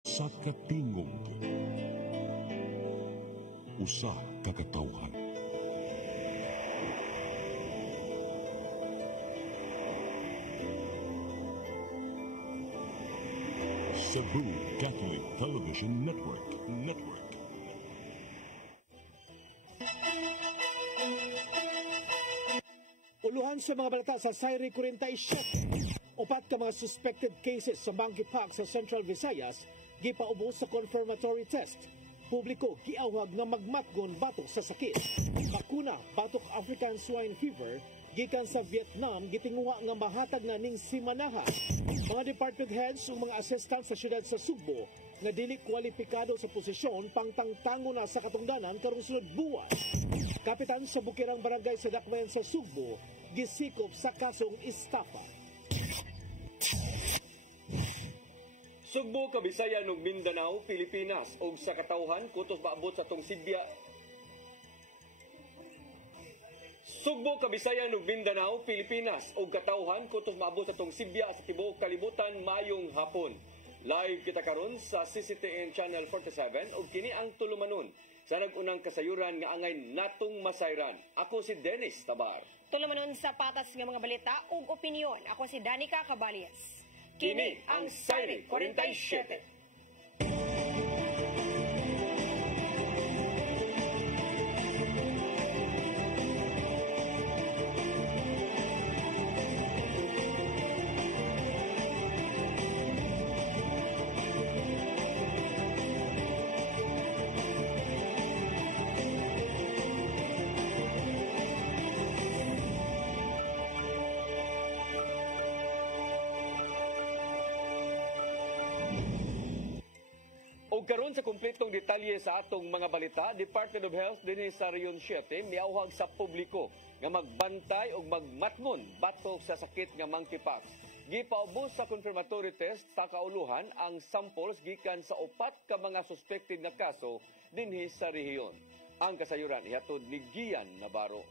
Sa katingog, usa ka katawhan. Cebu Catholic Television Network. Uluhan sa mga balita sa Sayri 47. Upat ka mga suspected cases sa monkeypox sa Central Visayas gipaubos sa confirmatory test. Publiko giawhag nga magmatgon batok sa sakit. Bakuna batok African swine fever gikan sa Vietnam gitinguha nga mahatag na ning simanaha. Mga department heads ug mga assistant sa siyudad sa Sugbo nga dili kwalipikado sa posisyon pangtangtango na sa katungdanan karong sunod buwan. Kapitan sa Bukirang Barangay sa Dakbayan sa Sugbo gisikop sa kasong estafa. Sugbo, Kabisayan ug Mindanao, Pilipinas ug sa katawhan kutos maabot sa tong Sibya. Sugbo, Kabisayan ug Mindanao, Pilipinas ug katawhan kutos maabot sa tong Sibya sa tibuok kalibutan mayong hapon. Live kita karon sa CCTN Channel 47 ug kini ang tulumanon sa nag-unang kasayuran nga angay natong masayran. Ako si Dennis Tabar. Tulumanon sa patas nga mga balita ug opinyon. Ako si Danica Cabalias. Kini ang Sayri 47. O karon sa kumpletong detalye sa atong mga balita, Department of Health dinhi sa Region 7 miawhag sa publiko nga magbantay og magmatngon batok sa sakit nga monkeypox. Gipaubos sa confirmatory test sa kauluhan ang samples gikan sa upat ka mga suspected na kaso dinhi sa rehiyon. Ang kasayuran ihatod ni Gian Navarro.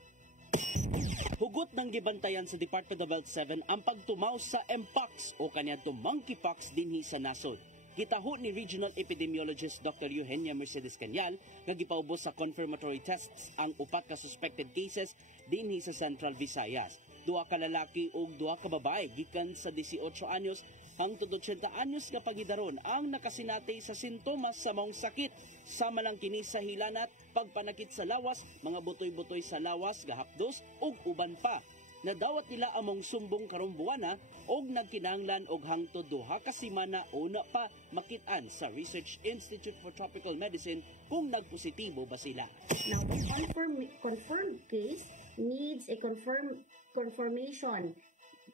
Hugot ng gibantayan sa Department of Health 7 ang pagtumaw sa Mpox o kaniadtong monkeypox dinhi sa nasod. Gitaho ni Regional Epidemiologist Dr. Eugenia Mercedes Cañal nga gipaubos sa confirmatory tests ang upat ka suspected cases dinhi sa Central Visayas. Duha ka lalaki ug duha ka babae gikan sa 18 anyos hangtod 80 anyos nga pagidaron ang nakasinati sa sintomas sa maong sakit. Sama lang kini sa hilanat, pagpanakit sa lawas, mga butoy-butoy sa lawas, gahapdos ug uban pa. Nadawat nila among sumbong karong buwana og nagkinahanglan og hangtod duha ka semana una pa makit-an sa Research Institute for Tropical Medicine kung nagpositibo ba sila. Now, the confirmed case needs a confirmation,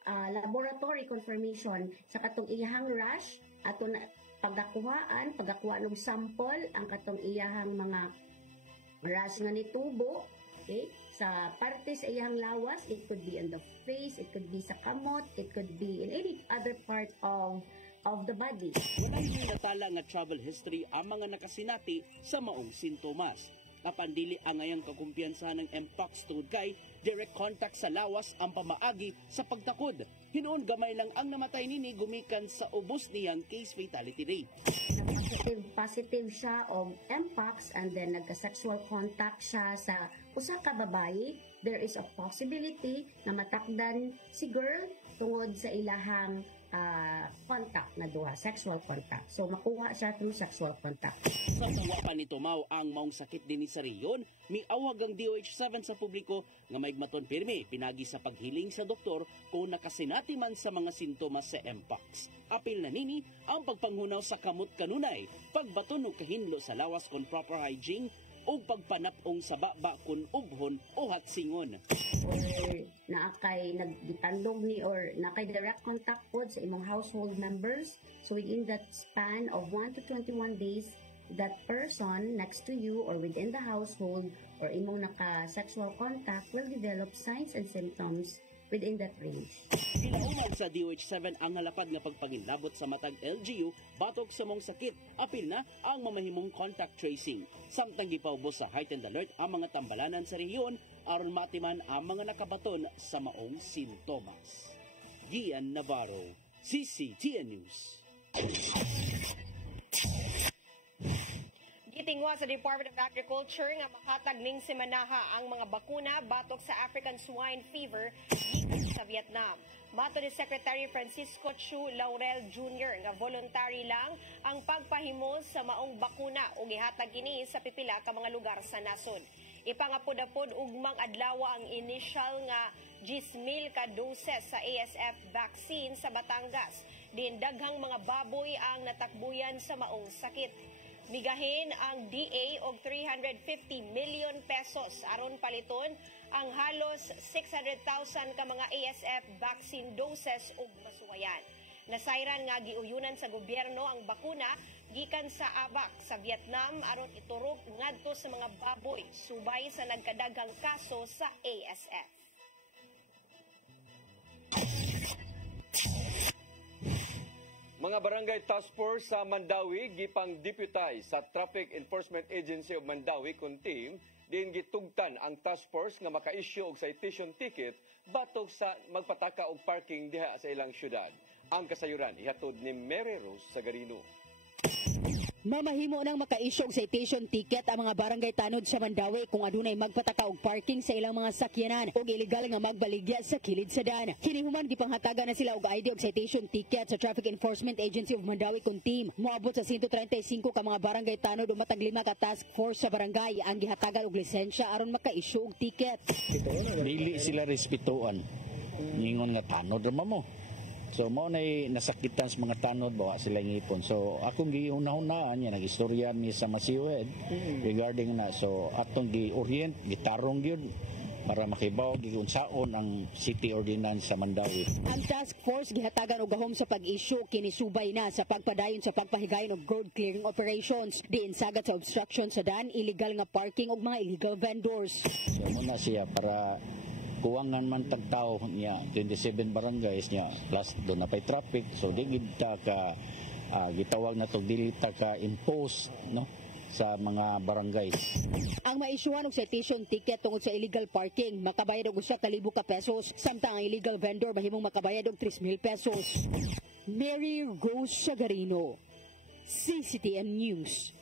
laboratory confirmation sa katong iyahang rash ato na pagdakuha ng sample ang katong iyahang mga rash nga nitubo. Okay? Sa parte sa iyang lawas, it could be on the face, it could be sa kamot, it could be in any other part of the body. Walang hinatala nga travel history ang mga nakasinati sa maong sintomas. Kapandili ang ngayang kakumpiyansahan ng Mpox tungod kay direct contact sa lawas ang pamaagi sa pagtakod. Hinoon gamay lang ang namatay nini gumikan sa ubos niyang case fatality rate. Positive siya og Mpox and then nagka-sexual contact siya sa usa ka babae. There is a possibility na matakdan si girl tungod sa ilahang contact na duha, sexual contact. So makuha siya through sexual contact. Sa tuwa pa ni tumaw ang maong sakit din sa rehiyon, miawag ang DOH7 sa publiko nga maigmaton pirmi pinagi sa paghiling sa doktor kung nakasinati man sa mga sintomas sa Mpox. Apil na nini ang pagpanghunaw sa kamot kanunay, pagbaton og kahinlo sa lawas kon proper hygiene o pagpanapong sa baba kun ubhon o hatsingon. Or naakay nagitandog ni or nakay direct contact pod sa imong household members. So within that span of 1 to 21 days, that person next to you or within the household or imong naka-sexual contact will develop signs and symptoms within that range. Pinaunag sa DOH7 ang halapad nga pagpanginlabot sa matag LGU batok sa mong sakit. Apil na ang mamahimong contact tracing. Samtang gipaubos sa heightened alert ang mga tambalanan sa rehiyon aron matiman ang mga nakabaton sa maong sintomas. Gian Navarro, CCTN News. Gingwa sa Department of Agriculture nga makatag ning semanaha ang mga bakuna batok sa African swine fever gikan sa Vietnam. Mato ni Secretary Francisco Chu Laurel Jr. nga voluntary lang ang pagpahimo sa maong bakuna ug ihatag kini sa pipila ka mga lugar sa nasod. Ipangapod-apod ugmang adlaw ang initial nga 10,000 ka doses sa ASF vaccine sa Batangas. Din daghang mga baboy ang natakbuyan sa maong sakit. Migahin ang DA og 350 million pesos aron paliton ang halos 600,000 ka mga ASF vaccine doses ug masuwayan. Nasayran nga giuyunan sa gobyerno ang bakuna gikan sa ABAC sa Vietnam aron iturok ngadto sa mga baboy subay sa nagkadaghang kaso sa ASF. Mga barangay task force sa Mandawi gipang deputize sa Traffic Enforcement Agency of Mandawi kun team din gitugtan ang task force nga maka-issue og citation ticket batok sa magpataka og parking diha sa ilang syudad. Ang kasayuran ihatod ni Mary Rose Sagarino. Mamahimo nang maka-issue og citation ticket ang mga barangay tanod sa Mandawi kung adunay magpataka og parking sa ilang mga sakyanan ug illegal nga magbaligya sa kilid sa daan. Kini human gipanghatagan na sila og ID og citation ticket sa Traffic Enforcement Agency of Mandawi kun team. Moabot sa 135 ka mga barangay tanod ug matag 5 ka task force sa barangay ang gihatagan og lisensya aron maka-issue og ticket. Dili sila respetuan. Ningon nga tanod ra mo. So mo nay nasakitan sa mga tanod bawa sila ngipon. So akong giuna-unaan niya nagistorya mi sa Masiwed regarding na so atong gi-orient gitarong gyud para makibaw giunsaon ang city ordinance sa Mandawi. Ang task force gihatagan og gahom sa pag-issue kini subay na sa pagpadayon sa pagpahigayon og road clearing operations. Diin sagad sa obstruction sa daan, illegal nga parking og mga illegal vendors. So muna siya para kuwangan man tagtaw niya 27 barangays niya plus doon na pay traffic so di kita ka gitawag na to dili ta ka impose no sa mga barangays. Ang maisyuhan og citation ticket tungod sa illegal parking makabayad og 1,000 ka pesos samtang ang illegal vendor mahimong makabayad og 3,000 pesos. Mary Rose Sagarino, CCTN News.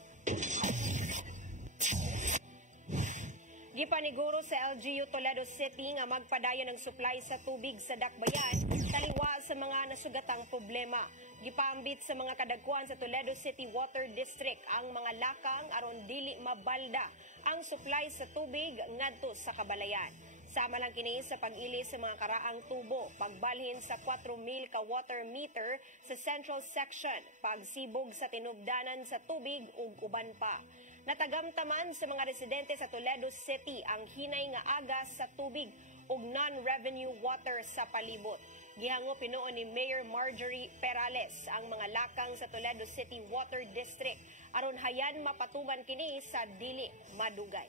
Gipaniguro sa LGU Toledo City nga magpadayon ng supply sa tubig sa Dakbayan taliwa sa mga nasugatang problema. Gipaambit sa mga kadagkuan sa Toledo City Water District ang mga lakang aron dili mabalda ang supply sa tubig ngadto sa kabalayan. Sama lang kini sa pag-ili sa mga karaang tubo, pagbalhin sa 4,000 ka water meter sa Central Section, pagsibog sa tinubdanan sa tubig ug uban pa. Natagamtaman sa mga residente sa Toledo City ang hinay nga agas sa tubig ug non-revenue water sa palibot. Gihango pinuon ni Mayor Marjorie Perales ang mga lakang sa Toledo City Water District aron hayan mapatuman kini sa dili madugay.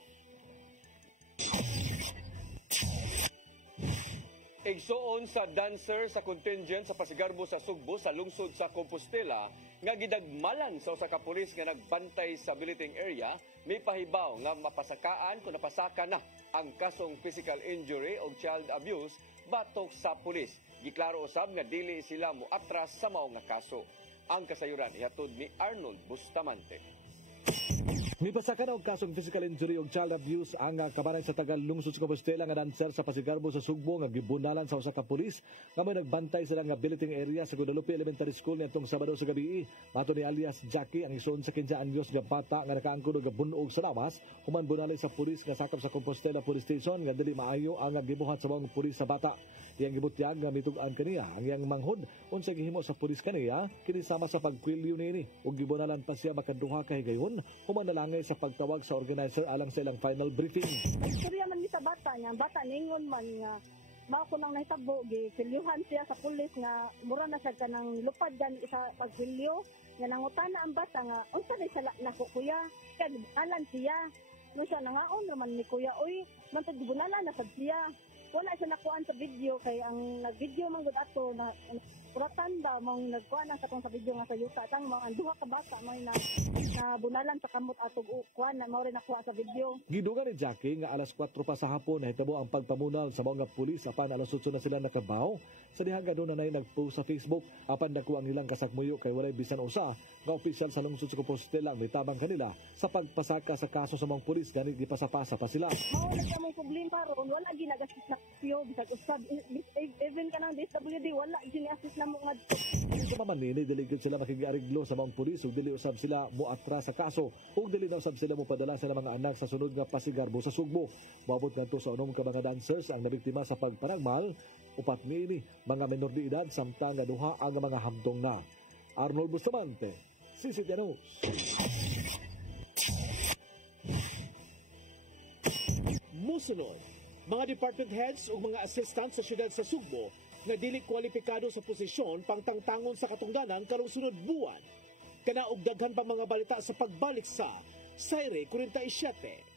Igsuon sa dancer sa contingent sa Pasigarbo sa Sugbo sa lungsod sa Compostela nga gidagmalan sa usa ka pulis nga nagbantay sa billeting area, may pahibaw nga mapasakaan kung napasaka na ang kasong physical injury o child abuse batok sa pulis. Giklaro usab nga dili sila moatras sa mao nga kaso. Ang kasayuran ihatod ni Arnold Bustamante. Mipasaka na og kasong physical injury o child abuse ang kabaran sa tagal lungsod sa Compostela nga dancer sa Pasigarbo sa Sugbo nga gibunalan sa usa ka pulis nga may nagbantay sila nga billeting area sa Guadalupe Elementary School nitong Sabado sa gabi. Mato ni alias Jackie ang ison sa 15 anyos nga bata nga nakaangkod og bunog sa lawas human bunalay sa pulis nga sakop sa Compostela Police Station nga dili maayo ang gibuhat sa mga pulis sa bata. Iyang gibutyag nga mitug-an kaniya ang iyang manghod unsay gihimo sa pulis kaniya kini sama sa pagkwilyo niini ug gibunalan pa siya makaduha ka higayon human nalangay sa pagtawag sa organizer alang sa ilang final briefing. Istorya man ni sa bata niya, bata ningon man nga mao ko nang nahitabo gikilyuhan siya sa pulis nga mura na siya kanang lupad gan isa pagkwilyo nga nangutana ang bata nga unsa ni siya nako kuya kay alan siya no siya nangaon naman ni kuya oy man to gibunalan na sad siya wala siya nakuan sa video kay ang nag-video man gud ato na kuratan ba mong nagkuan sa tong sa video nga sa yuta tang mga duha ka bata may na bunalan sa kamot atog kuan na mao rin nakuha sa video. Gidugan ni Jackie nga alas 4 pa sa hapon nahitabo ang pagpamunal sa mga pulis apan alas 8 na sila nakabaw. Sa dihang gado na nagpost sa Facebook apan dako ang ilang kasakmuyo kay walay bisan usa nga opisyal sa lungsod sa Compostela ang mitabang kanila sa pagpasaka sa kaso sa mga pulis ganit gipasapasa pa sila. Mao na kamong problema ron wala ginagastos na pio bisag usab even kanang DSWD wala gini-assist na mo nga. Sa mamanini dili gid sila makigiariglo sa mga pulis ug dili usab sila moatras sa kaso ug dili na usab sila mopadala sa mga anak sa sunod nga pasigarbo sa Sugbo. Moabot ngadto sa unom ka mga dancers ang nabiktima sa pagpanagmal. Upat niini mga menor de edad samtang nga duha ang mga hamdong na. Arnold Bustamante, CCTV News. Musunod, mga department heads o mga assistant sa syudad sa Sugbo na dili kwalipikado sa posisyon pangtangtangon sa katungdanan karong sunod buwan. Kanaog daghan pa mga balita sa pagbalik sa Sayre 47.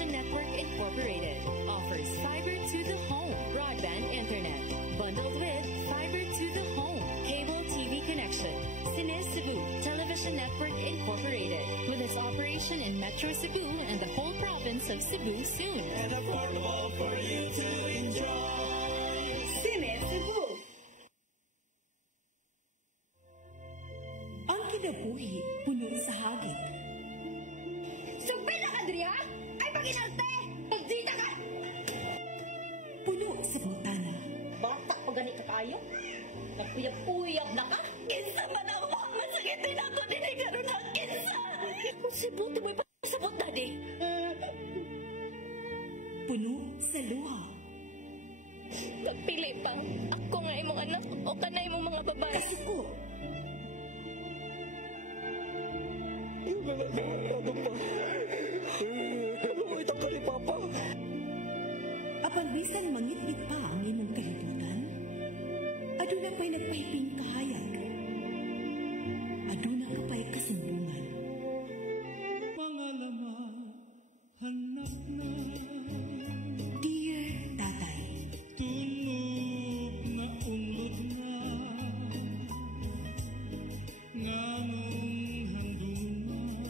Network Incorporated offers fiber to the home broadband internet bundled with fiber to the home cable TV connection. Cine Cebu Television Network Incorporated with its operation in Metro Cebu and the whole province of Cebu soon. And affordable for you to enjoy. Cine Cebu. Ang kinabuhi puno sa hagit. Sabi na, Andrea! Pag-inarte! Pagdita ka! Puno sa butana. Batak pa gani ka kayo? Nagpuyag-puyag na ka? Kinsa man ang masakitin ako din ay gano'n ang kinsa! Kung si Buto mo'y pasabot na di. Puno sa luha. Nagpili pang ako nga imong anak o kanay mong mga babae. Kasuko. Yung mga naman pa. Ito ka ni Papa. Apang bisan mangit-ngit pa ang imong kahidutan, aduna pa'y nagpahiping kahayag. Aduna ka pa'y kasumbungan. Mga laman, hanap na. Dear Tatay, Tunog na unlot na. Ngamong handungan.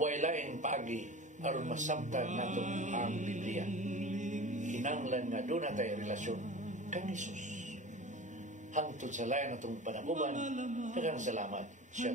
Wailaing pagi aron masabtan nato ang Biblia. Kinanglan nga doon na tayo relasyon kang Jesus. Hangtod sa layan natong panakuban, daghang salamat. Siya.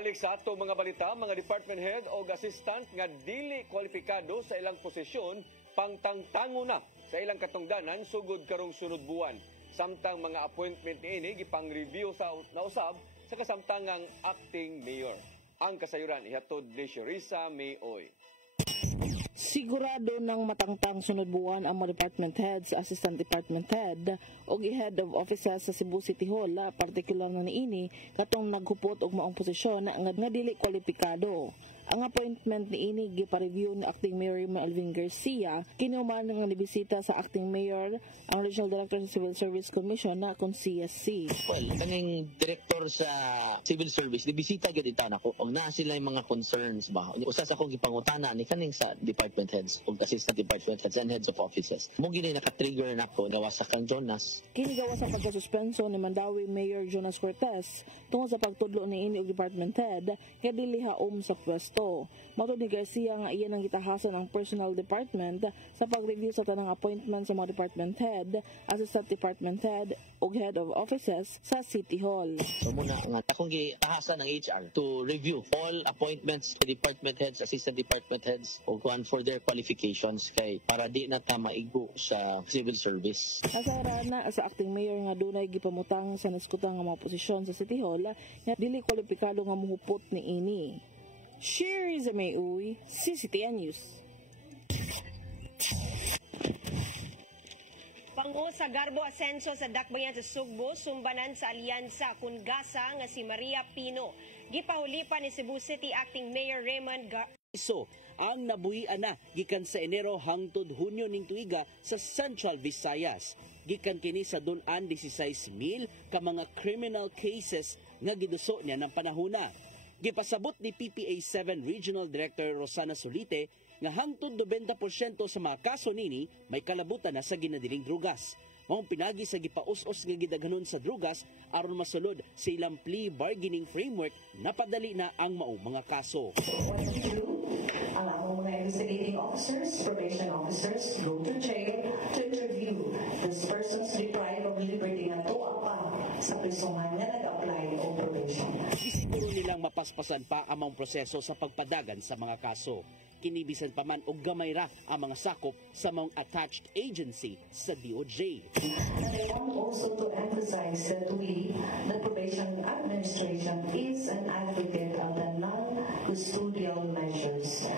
Balik sa ato mga balita, mga department head o assistant nga dili kwalipikado sa ilang posisyon pangtangtango na sa ilang katungdanan sugod karong sunod buwan. Samtang mga appointment niini gipang-review sa nausab sa kasamtangang acting mayor. Ang kasayuran ihatod ni Sherissa Mayoy. Sigurado ng matangtang sunod buwan ang mga department heads, assistant department head o head of offices sa Cebu City Hall, partikular na niini katong naghupot og maong posisyon nga dili kwalipikado. Ang appointment ni ini gipa-review ni Acting Mayor Melvin Garcia, kinuman nga nibisita sa Acting Mayor ang Regional Director sa Civil Service Commission na kung CSC. Well, kaning director sa Civil Service, nibisita gyud ita nako. Og naa sila yung mga concerns ba. Usa sa akong gipangutana ni kaning sa department heads ug assistant department heads and heads of offices. Mo gini naka-trigger nako gawa sa kang Jonas. Kini gawa sa pagkasuspenso ni Mandawi Mayor Jonas Cortez tungod sa pagtudlo ni ini og department head nga dili haom sa pwesto. Matod ni Garcia nga iyan ang gitahasan ang personal department sa pag-review sa tanang appointment sa mga department head, assistant department head o head of offices sa City Hall. So muna nga akong gitahasan ng HR to review all appointments to department heads, assistant department heads o kuan for their qualifications kay para di na ta maigo sa civil service. Nasara na sa acting mayor nga dunay gipamutang sa naskutang nga mga posisyon sa City Hall nga dili kwalipikado nga muhupot ni ini. Sherissa Mayoy, CCTN News. Pango sa Garbo Asenso sa Dakbayan sa Sugbo, sumbanan sa alyansa kun gasa nga si Maria Pino. Gipahulipan ni Cebu City Acting Mayor Raymond Iso ang nabuhian na gikan sa Enero hangtod Hunyo ning tuiga sa Central Visayas. Gikan kini sa dulan 16,000 ka mga criminal cases nga giduso niya ng panahona. Gipasabot ni PPA7 Regional Director Rosana Solite nga hangtod 90% sa mga kaso nini may kalabutan na sa ginadiling drugas. Maong pinagi sa gipaus-os nga gidaghanon sa drugas aron masulod sa ilang plea bargaining framework napadali na ang maong mga kaso. Ang among mga investigating officers, probation officers go to jail to interview these persons deprived of liberty nga tuwa pa sa prisuhan nga nag-apply o probation. Isiguro nilang mapaspasan pa ang mga proseso sa pagpadagan sa mga kaso. Kinibisan pa man og gamay ra ang mga sakop sa mga attached agency sa DOJ. And I want also to emphasize that the probation administration is an advocate of the non-custodial measures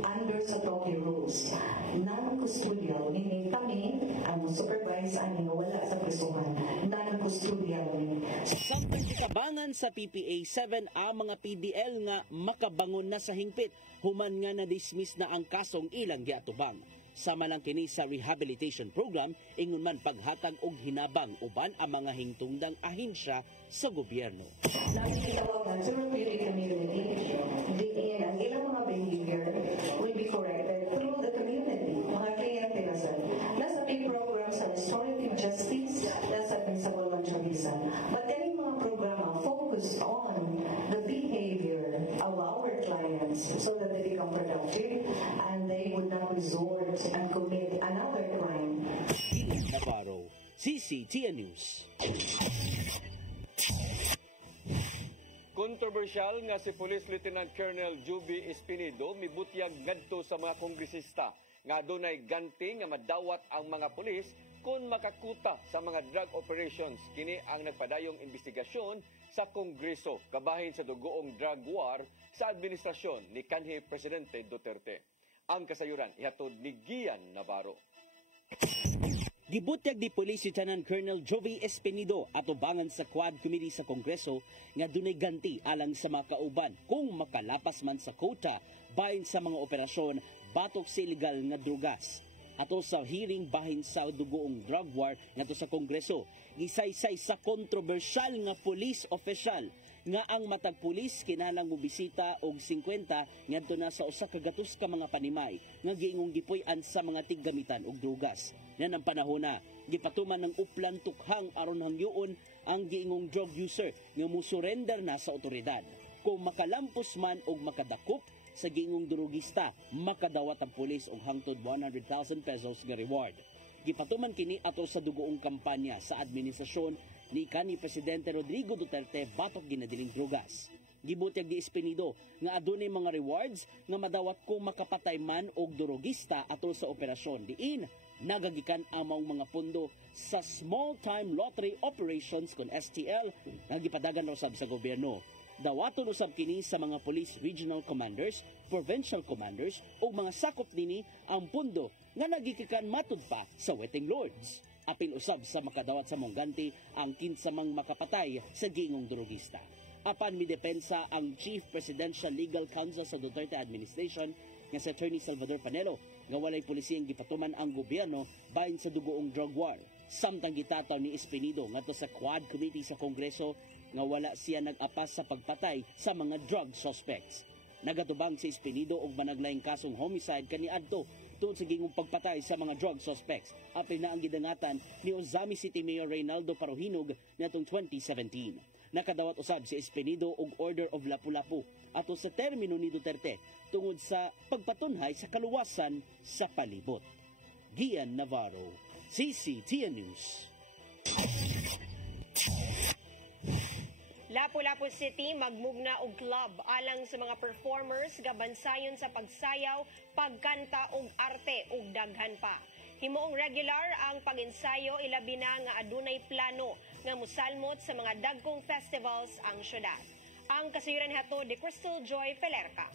under sa Tokyo rules. Non-custodial, meaning kami ang supervise ang wala sa prisuhan. Non-custodial. Samtang kitabangan sa PPA7 ang mga PDL nga makabangon na sa hingpit, human nga na-dismiss na ang kasong ilang giatubang. Sama lang kini sa rehabilitation program, ingon man paghatag og hinabang uban ang mga hingtungdang ahensya sa gobyerno. Nakikitawag na therapeutic community, diin ang ilang mga behavior will be corrected through the community, mga kliyente na sa. Nasa big program sa restorative justice, nasa principal manchabisan. But any mga programa focused on the behavior of our clients so that they become productive and they would not resort and commit another crime. Navarro, CCTN News. Kontrobersyal nga si Police Lieutenant Colonel Juby Espinido mibutyag ngadto sa mga kongresista nga dunay ganti nga madawat ang mga pulis kung makakuta sa mga drug operations. Kini ang nagpadayong investigasyon sa Kongreso kabahin sa dugoong drug war sa administrasyon ni kanhi Presidente Duterte. Ang kasayuran ihatod ni Gian Navarro. Gibutyag ni Police Lieutenant Colonel Joby Espinido atubangan sa Quad Committee sa Kongreso nga dunay ganti alang sa mga kauban kung makalapas man sa quota bahin sa mga operasyon batok sa illegal nga drugas. Ato sa hearing bahin sa dugoong drug war ngadto sa Kongreso, gisaysay sa kontrobersyal nga police official nga ang matag pulis kinalang mobisita og 50 ngadto na sa usa ka gatos ka mga panimay nga giingong gipuy-an sa mga tiggamitan og drugas. Yan ang panahona, gipatuman ng uplan tukhang aron hangyoon ang giingong drug user nga musurrender na sa otoridad. Kung makalampos man og makadakop sa giingong drugista, makadawat ang pulis og hangtod 100,000 pesos nga reward. Gipatuman kini ato sa dugoong kampanya sa administrasyon ni kanhi Presidente Rodrigo Duterte batok ginadiling drugas. Gibutyag di Espinido nga adunay mga rewards nga madawat kung makapatay man og durugista atol sa operasyon. Diin nagagikan among mga pondo sa small time lottery operations kon STL nga gipadagan usab sa gobyerno. Dawaton usab kini sa mga police regional commanders, provincial commanders ug mga sakop nini ang pondo nga nagigikan matud pa sa waiting lords. Apil usab sa makadawat sa mongganti ang kinsamang makapatay sa giingong durugista. Apan midepensa ang Chief Presidential Legal Counsel sa Duterte Administration nga si Attorney Salvador Panelo nga walay pulisiyang gipatuman ang gobyerno bahin sa dugoong drug war. Samtang gitataw ni Espinido ngadto sa Quad Committee sa Kongreso nga wala siya nag-apas sa pagpatay sa mga drug suspects. Nagatubang si Espinido og managlaing kasong homicide kaniadto tungod sa gingong pagpatay sa mga drug suspects. Apil na ang gidangatan ni Ozami City Mayor Reynaldo Paruhinog natong 2017. Nakadawat usab si Espinido og Order of Lapu-Lapu ato sa termino ni Duterte tungod sa pagpatunhay sa kaluwasan sa palibot. Gian Navarro, CCTN News. Lapu-Lapu City magmugna og club alang sa mga performers gabansayon sa pagsayaw, pagkanta ug arte ug daghan pa. Himoong regular ang pag-ensayo ilabi na nga adunay plano nga musalmot sa mga dagkong festivals ang syudad. Ang kasayuran hato ni Crystal Joy Pelerca.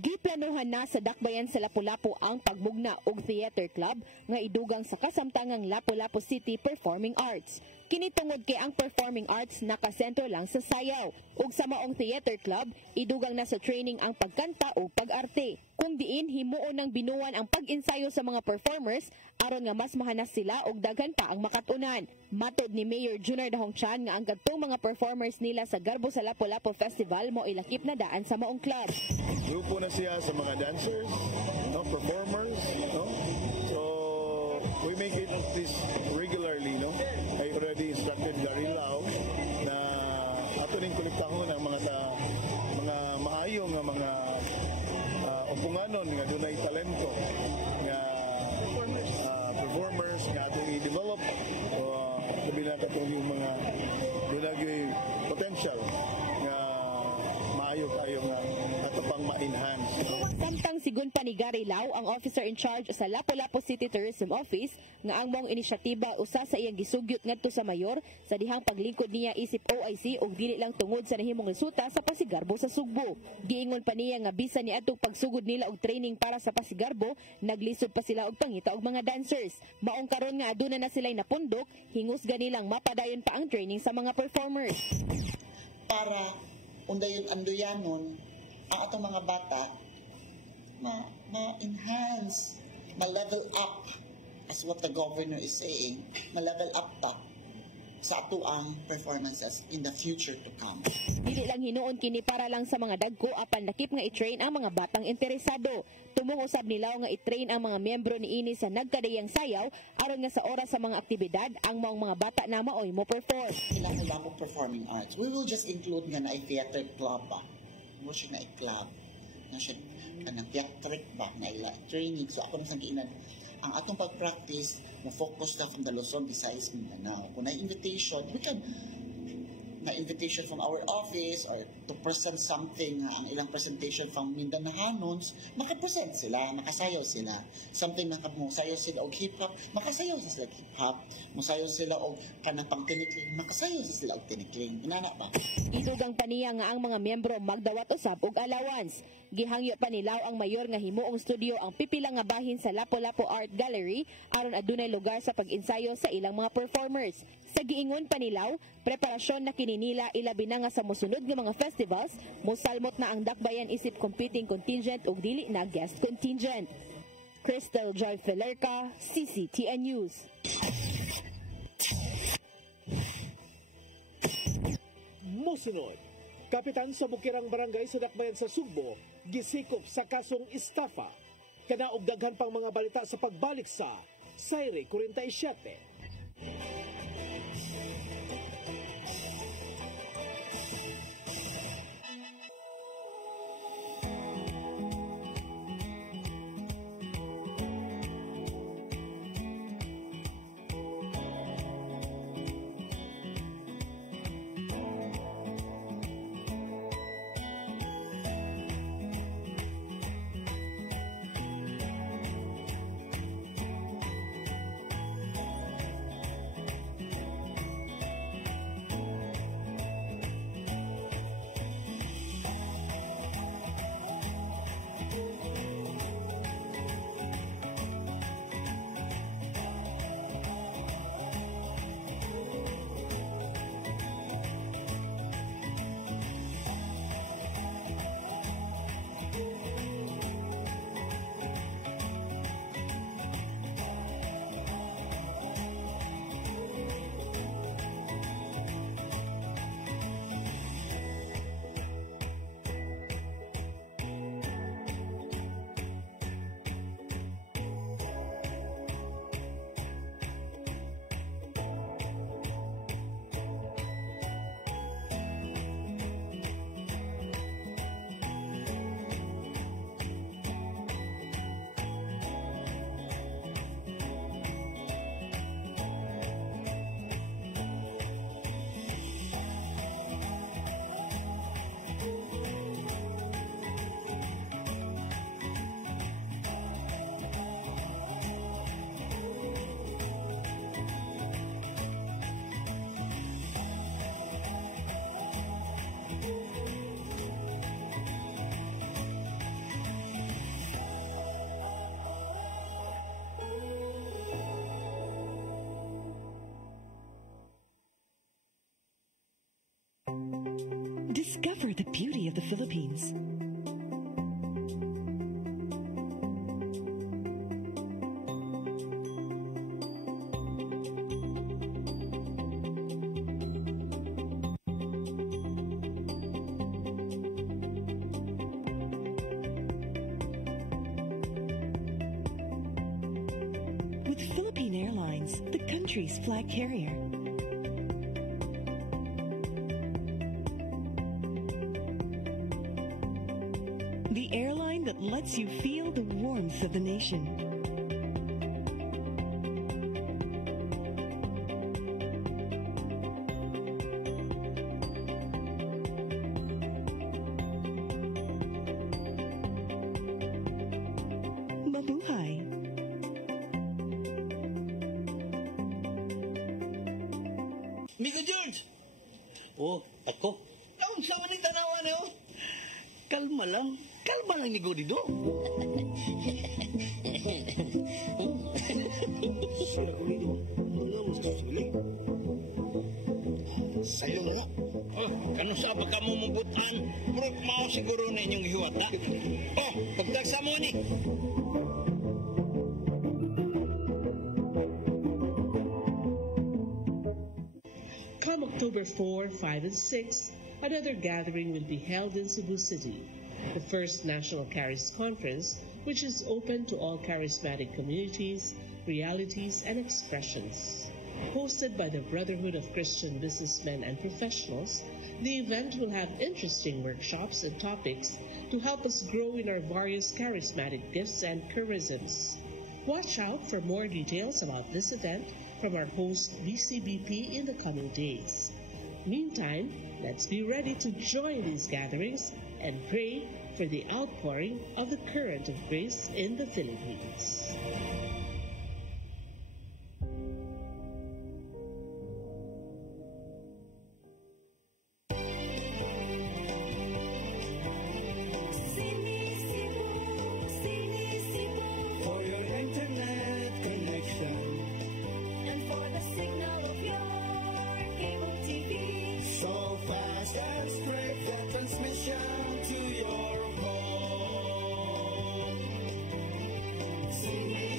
Giplanuhan na sa dakbayan sa Lapu-Lapu ang pagmugna og theater club nga idugang sa kasamtangang Lapu-Lapu City Performing Arts. Kini tungod kay ang performing arts nakasentro lang sa sayaw. Ug sa maong theater club, idugang na sa training ang pagkanta o pag-arte. Kung diin himuon ng binuan ang pag-ensayo sa mga performers aron nga mas mahanas sila og daghan pa ang makatunan. Matod ni Mayor Junior Dahongchan nga ang kadtong mga performers nila sa Garbo sa Lapu-Lapu Festival mo ilakip na daan sa maong club. Grupo na siya sa mga dancers, no, performers, no. So we make it this regularly, no. I already instructed Gary Lau na ato ning kuliktahon ang mga maayo nga mga upunganon nga dunay talento nga performers nga ato i-develop kabila katong yung mga dunay potential nga maayo kayo nga ato pang ma-enhance. Samtang sigun pa ni Gary Lau, ang officer in charge sa Lapu-Lapu City Tourism Office, nga ang mong inisyatiba usa sa iyang gisugyot ngadto sa mayor sa dihang paglingkod niya isip OIC og dili lang tungod sa nahimong resulta sa Pasigarbo sa Sugbo. Giingon pa niya nga bisan ni adtong pagsugod nila og training para sa Pasigarbo, naglisod pa sila og pangita og mga dancers. Maong karon nga aduna na sila'y napundok, hingusga nilang mapadayon pa ang training sa mga performers. Para undayon anduyanon ang atong mga bata ma-enhance, ma-level up, as what the governor is saying, ma-level up ta sa ato ang performances in the future to come. Dili lang hinuon kini para lang sa mga dagko apan lakip nga i-train ang mga batang interesado. Tumong usab nila nga i-train ang mga miyembro niini sa nagkadayang sayaw aron nga sa oras sa mga aktibidad ang mga bata na maoy mo perform. Lapu-Lapu Performing Arts. We will just include nga na theater club ba. Mo siya na club. Na siya kanang theatric ba na training. So ako nang giinan ang atong pag-practice na focus na from the Luzon, Visayas, Mindanao. Kung na invitation, we can na invitation from our office or to present something, ang ilang presentation from Mindanahanons, makapresent sila, makasayaw sila. Something na musayaw sila og hip-hop, makasayaw sila og hip-hop. Musayaw sila og kanang pang tinikling, makasayaw sila og tinikling. Inana ba? Idugang pa niya nga ang mga miyembro magdawat usab og allowance. Gihangyo pa ni Lau ang mayor nga himuong studio ang pipila nga bahin sa Lapu-Lapu Art Gallery aron adunay lugar sa pag-ensayo sa ilang mga performers. Sa giingon pa ni Lau, preparasyon na kininila ilabi na nga sa mosunod nga mga festivals, mosalmot na ang dakbayan isip competing contingent ug dili na guest contingent. Crystal Joy Felerca, CCTN News. Mosunod, kapitan sa Bukirang Barangay sa dakbayan sa Sugbo, gisikop sa kasong estafa. Kanaog daghan pang mga balita sa pagbalik sa Sayre 47. Discover the beauty of the Philippines. With Philippine Airlines, the country's flag carrier. The airline that lets you feel the warmth of the nation. Mabuhay! Mika George! Oh, ako? Naon sa maning tanawan eh, oh? Kalma lang ni Godido. Sila ko nito. Wala mo sa sili. Sayo na. Oh, kano sa ba ka mumubutan? Prok mao siguro na inyong hiwat, ha? Oh, pagdagsa mo ni. Come October 4, 5, and 6, another gathering will be held in Cebu City, the first National Charis Conference, which is open to all charismatic communities, realities, and expressions. Hosted by the Brotherhood of Christian Businessmen and Professionals, the event will have interesting workshops and topics to help us grow in our various charismatic gifts and charisms. Watch out for more details about this event from our host BCBP in the coming days. Meantime, let's be ready to join these gatherings and pray for the outpouring of the current of grace in the Philippines. For your internet connection and for the signal of your cable TV, so fast and straight the transmission to your home. Cine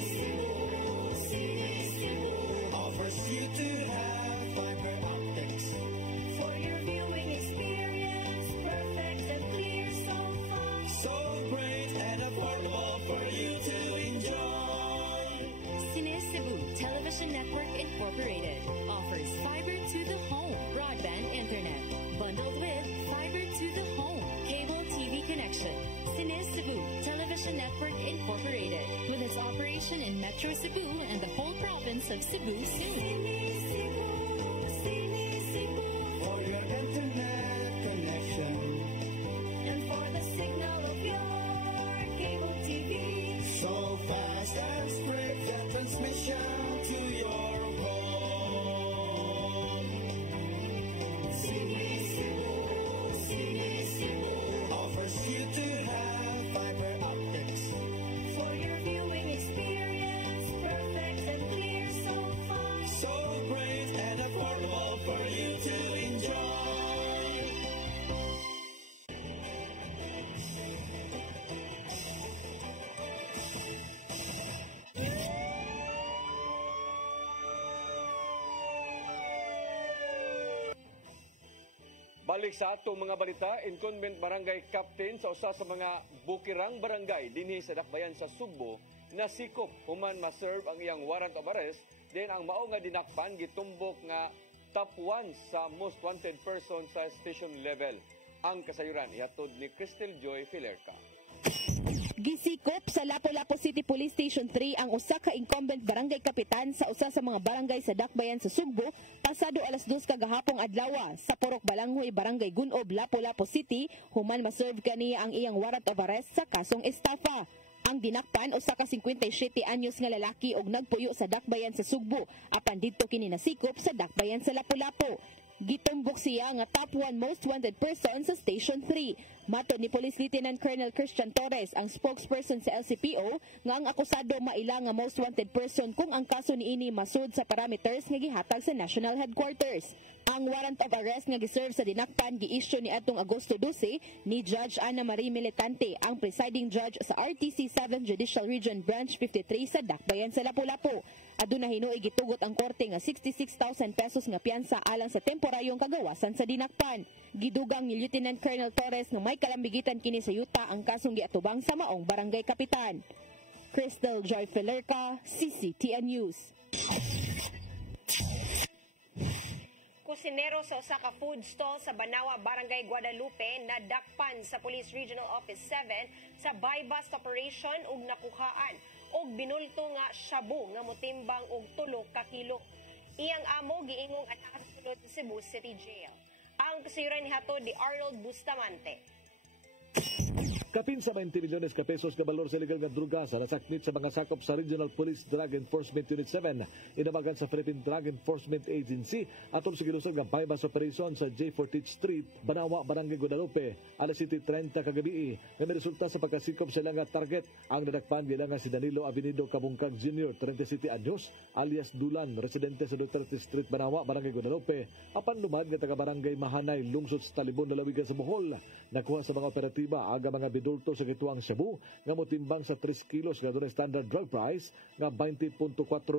Cebu offers you to have fiber optics for your viewing experience, perfect and clear, so fast, so great and affordable for you to enjoy. Cine Cebu Television Network Incorporated offers fiber to the home broadband internet bundled with fiber to the home cable TV connection. Cine Cebu Television Network Incorporated with its operation in Metro Cebu and the whole province of Cebu soon. For your internet connection and for the signal of your cable TV, so fast and straight the transmission to your home. Cine Cebu offers you to have fiber optics for your viewing experience, perfect and clear, so fast, so great and affordable for you to enjoy. Balik sa atong mga balita, incumbent barangay captain sa usa sa mga bukirang barangay dinhi sa Dakbayan sa Sugbo nasikop human ma-serve ang iyang warrant of arrest, then ang mao nga dinakpan gitumbok nga top 1 sa most wanted person sa station level. Ang kasayuran ihatod ni Crystal Joy Filerca. Gisikop sa Lapu-Lapu City Police Station 3 ang usa ka incumbent barangay kapitan sa usa sa mga barangay sa Dakbayan sa Sugbo pasado alas 2 kagahapong adlaw sa Purok Balanghoy, Barangay Gunob, Lapu-Lapu City human ma-serve kaniya ang iyang warrant of arrest sa kasong estafa. Ang dinakpan usa ka 57 anyos nga lalaki og nagpuyo sa Dakbayan sa Sugbo apan didto kini nasikop sa Dakbayan sa Lapu-Lapu. Gitumbok siya nga top 1 most wanted person sa Station 3. Mato ni Police Lieutenant Colonel Christian Torres, ang spokesperson sa LCPO, nga ang akusado maila nga most wanted person kung ang kaso niini masud sa parameters nga gihatag sa National Headquarters. Ang warrant of arrest nga giserve sa dinakpan gi-issue ni atong Agosto 12 ni Judge Ana Marie Militante, ang presiding judge sa RTC 7 Judicial Region Branch 53 sa Dakbayan sa Lapu-Lapu. Aduna hinuoy gitugot ang korte nga 66,000 pesos nga piyansa alang sa temporaryong kagawasan sa dinakpan. Gidugang ni Lieutenant Colonel Torres nga may kalambigitan kini sa yuta ang kasong giatubang sa maong barangay kapitan. Crystal Joy Felerca, CCTN News. Kusinero sa usa ka food stall sa Banawa, Barangay Guadalupe nadakpan sa Police Regional Office 7 sa buy-bust operation ug nakuhaan og binulto nga shabu nga motimbang og 3 ka kilo. Iyang amo giingong attack sulod sa Cebu City Jail. Ang kasayuran ni hatod ni Arnold Bustamante. Kapin sa 20 milyones ka pesos ka balor sa illegal nga druga sa nasaknit sa mga sakop sa Regional Police Drug Enforcement Unit 7 inabagan sa Philippine Drug Enforcement Agency atol sa gilusog nga buy-bust operation sa J14th Street, Banawa, Barangay Guadalupe, alas 7:30 kagabi nga may resulta sa pagkasikop sa ilang target. Ang nadakpan gila nga si Danilo Avenido Kabungkag Jr., 37 anyos, alias Dulan, residente sa Duterte Street, Banawa, Barangay Guadalupe, apan lumad nga taga-barangay Mahanay, lungsod sa Talibon, Lalawigan sa Bohol. Nakuha sa mga operatiba aga mga bidulto sa gituang shabu nga motimbang sa 3 kilos nga dunay standard drug price nga 20.4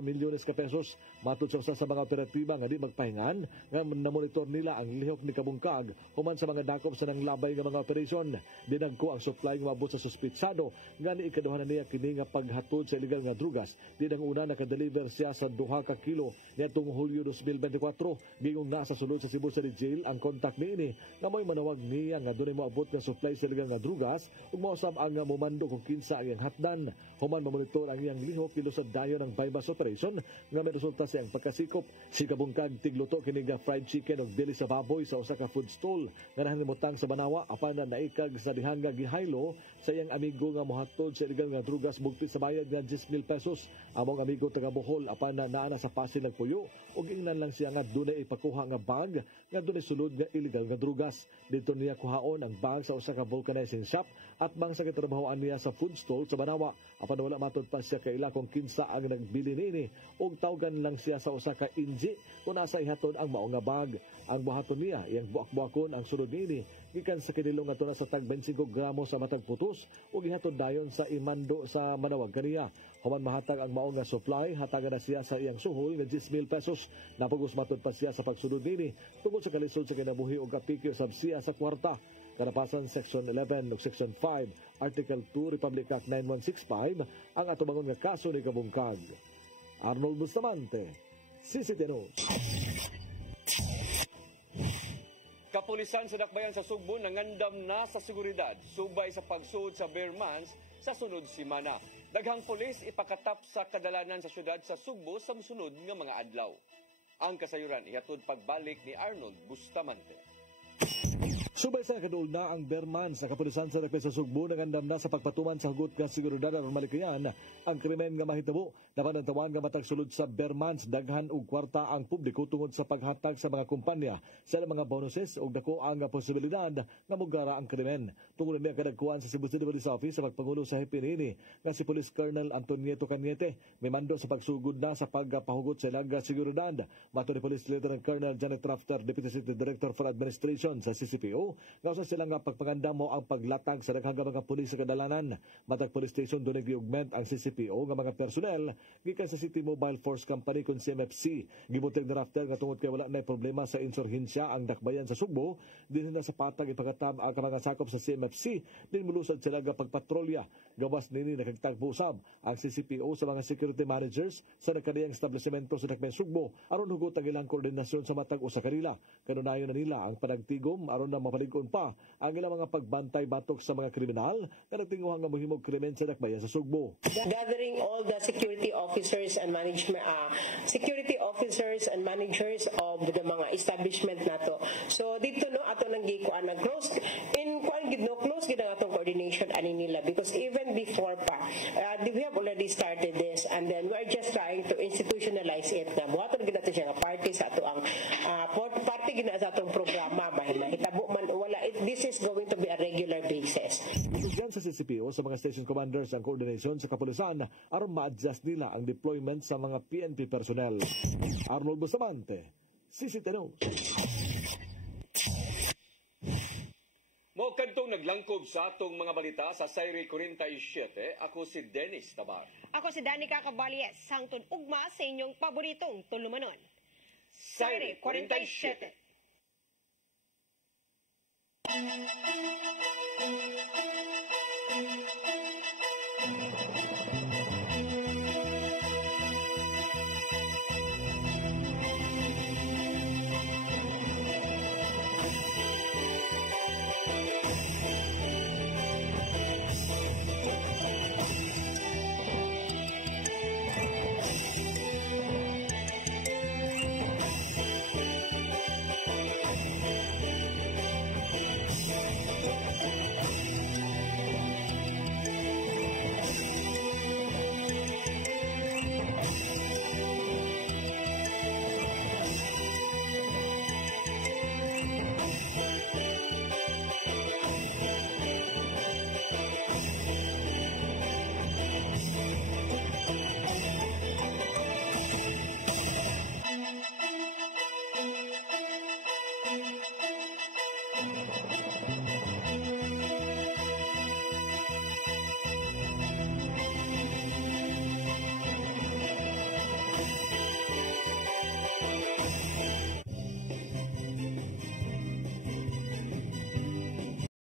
milyones ka pesos. Matud sa usa sa mga operatiba nga di magpahingan nga namonitor nila ang lihok ni Kabungkag human sa mga dakop sa nanglabay nga mga operasyon. Dinagko ang supply nga mabot sa suspitsado nga ni ikaduhanan niya kini nga paghatod sa illegal nga drugas. Dinang una nakadeliver siya sa 2 ka kilo niadtong Hulyo 2024. Gingong nasa sulod sa Cebu City Jail ang kontak niini nga mo'y manawag niya nga dunay moabot nga supply sa illegal nga drugas ug mausab ang momando kung kinsa ang iyang hatdan. Human mamonitor ang iyang lihok kilusad dayon ng buy-bust operation nga may resulta sa iyang pagkasikop. Si Kabungkag tigluto kini nga fried chicken ug dili sa baboy sa usa ka food stall nga nahimutan sa Banawa apan na naikag sa dihang nga gihaylo sa iyang amigo nga mohatod sa illegal nga drugas bugti sa bayad nga 10,000 pesos. Among amigo taga Bohol apan na naana sa Pasig nagpuyo ug ingnan lang siya nga dunay ipakuha nga bag nga dunay sulod nga illegal nga drugas. Dito niya kuhaon ang bag sa usa ka vulcanizing shop at bang sa kitrabahoan niya sa food stall sa Banawa. Apan wala matud pa siya kaila kung kinsa ang nagbili niini ug tawgan lang siya sa usa ka inji kung asa ihatod ang mao nga bag. Ang buhaton niya iyang buak-buakon ang sulod niini gikan sa kinilong nga tuna sa tag 25 gramo sa matag putos ug ihatod dayon sa imando sa manawag kaniya. Human mahatag ang mao nga supply, hatagan na siya sa iyang suhol nga 10,000 pesos. Napugos matud pa siya sa pagsulod niini tungod sa kalisod sa kinabuhi ug kapikyo sab siya sa kwarta. Karapasan Section 11 ug Section 5, Article 2, Republic Act 9165 ang atubangon nga kaso ni Kabungkag. Arnold Bustamante, CCTN News. Kapulisan sa Dakbayan sa Sugbo nangandam na sa seguridad subay sa pagsuod sa bear months sa sunod semana. Daghang pulis ipakatap sa kadalanan sa syudad sa Sugbo sa mosunod nga mga adlaw. Ang kasayuran ihatod pagbalik ni Arnold Bustamante. Subay sa kaduol na ang Berman sa kapulisan sa Dakbayan sa Sugbo nangandam na sa pagpatuman sa hugot nga seguridad aron malikayan ang krimen nga mahitabo. Napanantawan nga matag sulod sa Bermans daghan og kwarta ang publiko tungod sa paghatag sa mga kumpanya sa mga bonuses ug dako ang posibilidad nga mugara ang krimen. Tungod niya kadagkuan sa Cebu City Police Office sa pagpangulo sa hipinini nga si Police Colonel Antonieto Cañete may mando sa pagsugod na sa pagpahugot sa ilang seguridad. Mato ni Police Lieutenant Colonel Janet Rafter, Deputy City Director for Administration sa CCPO, nga usa sila nga pagpanganda mo ang paglatag sa daghang mga pulis sa kadalanan. Matag police station dunay gi-augment ang CCPO nga mga personnel gikan sa City Mobile Force Company kun CMFC. Gibutig ni Rafter nga tungod kay wala nay problema sa insurhensya ang Dakbayan sa Sugbo, dinhi na sa patag ipakatab ang mga sakop sa CMFC din mulusad sila nga pagpatrolya. Gawas nini nakagtagpo usab ang CCPO sa mga security managers sa nagkadiyang establishmento sa Dakbayan Sugbo aron hugot ang ilang koordinasyon sa matag usa kanila. Kanunayon na nila ang panagtigom aron na mapalig-on pa ang ilang mga pagbantay batok sa mga kriminal na nagtinguhan nga mohimog krimen sa Dakbayan sa Sugbo. Gathering all the security officers and managers of the mga establishment nato. So dito no ato nang gikuan na close gid ang atong coordination ani nila because even before pa we have already started this and then we are just trying to institutionalize it na buhaton gid nato siya nga party sa ato ang party gid gina sa atong programa mahina hitabo man o wala this is going to be a regular basis. Diyan sa CCPO sa mga station commanders ang coordination sa kapulisan aron ma-adjust nila ang deployment sa mga PNP personnel. Arnold Bustamante, CCTV News. Mo kadtong naglangkob sa atong mga balita sa Sayre 47, ako si Dennis Tabar. Ako si Danica Caballes, sangtod ugma sa inyong paboritong tulumanon. Sayre 47.